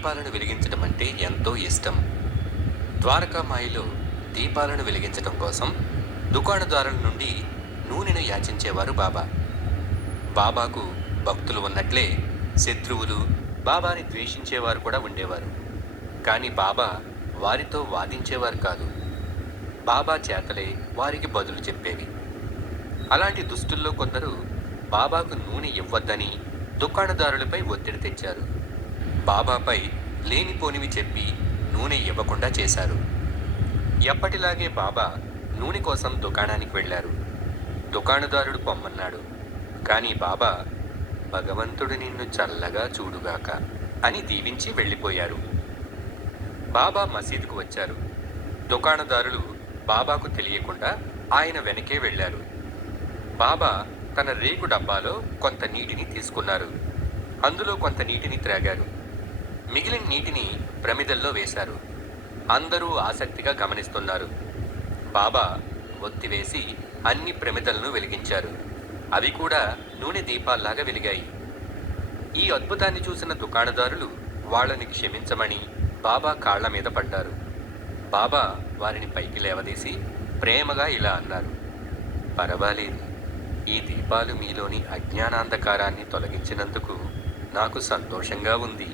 దీపాలను వెలిగించడం అంటే ఎంతో ఇష్టం. ద్వారకామాయిలో దీపాలను వెలిగించడం కోసం దుకాణదారుల నుండి నూనెను యాచించేవారు బాబా. బాబాకు భక్తులు ఉన్నట్లే శత్రువులు, బాబాని ద్వేషించేవారు కూడా ఉండేవారు. కానీ బాబా వారితో వాదించేవారు కాదు. బాబా చేతలే వారికి బదులు చెప్పేవి. అలాంటి దుస్తుల్లో కొందరు బాబాకు నూనె ఇవ్వద్దని దుకాణదారులపై ఒత్తిడి తెచ్చారు. బాబాపై లేనిపోనివి చెప్పి నూనె ఇవ్వకుండా చేశారు. ఎప్పటిలాగే బాబా నూనె కోసం దుకాణానికి వెళ్ళారు. దుకాణదారుడు పొమ్మన్నాడు. కానీ బాబా, భగవంతుడు నిన్ను చల్లగా చూడుగాక అని దీవించి వెళ్ళిపోయారు. బాబా మసీదుకు వచ్చారు. దుకాణదారులు బాబాకు తెలియకుండా ఆయన వెనకే వెళ్ళారు. బాబా తన రేకు డబ్బాలో కొంత నీటిని తీసుకున్నారు. అందులో కొంత నీటిని త్రాగారు. మిగిలిన నీటిని ప్రమిదల్లో వేశారు. అందరూ ఆసక్తిగా గమనిస్తున్నారు. బాబా ఒత్తివేసి అన్ని ప్రమిదలను వెలిగించారు. అవి కూడా నూనె దీపాల్లాగా వెలిగాయి. ఈ అద్భుతాన్ని చూసిన దుకాణదారులు వాళ్ళని క్షమించమని బాబా కాళ్ల మీద పడ్డారు. బాబా వారిని పైకి లేవదీసి ప్రేమగా ఇలా అన్నారు, పర్వాలేదు, ఈ దీపాలు మీలోని అజ్ఞానాంధకారాన్ని తొలగించినందుకు నాకు సంతోషంగా ఉంది.